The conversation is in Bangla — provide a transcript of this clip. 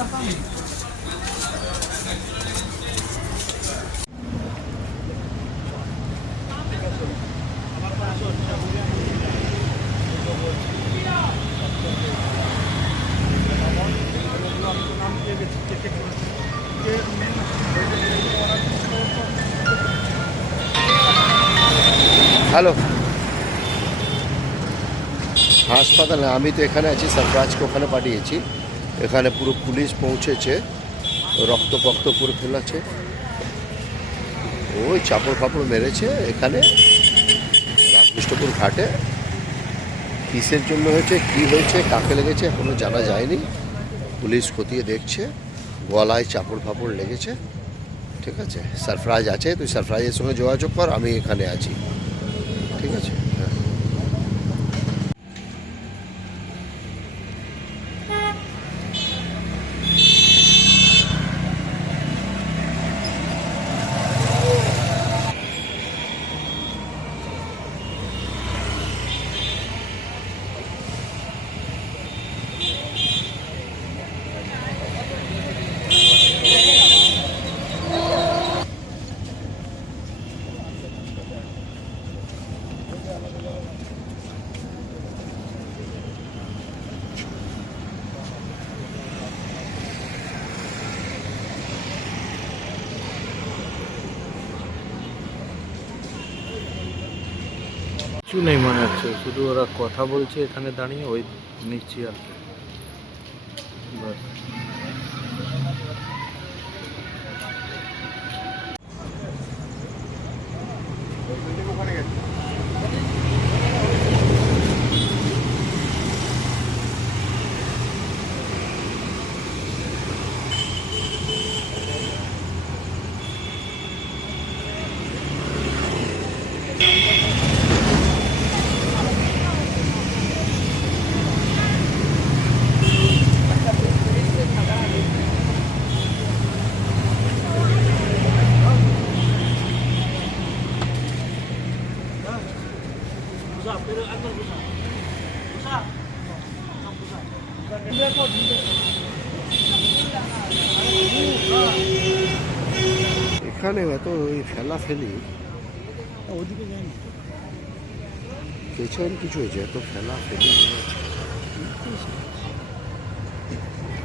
হ্যালো, হাসপাতালে আমি তো এখানে আছি, সরফরাজকে ওখানে পাঠিয়েছি। এখানে পুরো পুলিশ পৌঁছেছে, রক্ত পক্ত পুরো ফেলাছে, ওই চাপড় ফাপড় মেরেছে এখানে রামকৃষ্ণপুর ঘাটে। কিসের জন্য হয়েছে, কি হয়েছে, কাকে লেগেছে এখনো জানা যায়নি। পুলিশ খতিয়ে দেখছে, গলায় চাপড় ফাপড় লেগেছে। ঠিক আছে, সরফরাজ আছে, তুই সরফরাজের সঙ্গে যোগাযোগ কর, আমি এখানে আছি। ঠিক আছে, হ্যাঁ। কিছু নেই মনে হচ্ছে, শুধু ওরা কথা বলছে এখানে দাঁড়িয়ে, ওই নিচ্ছি আর কি, বাস। এখানে এত ওই ফেলাফেলি, ওদিকে যায়নি, পেছন কিছু হয়েছে, এত ফেলাফেলি।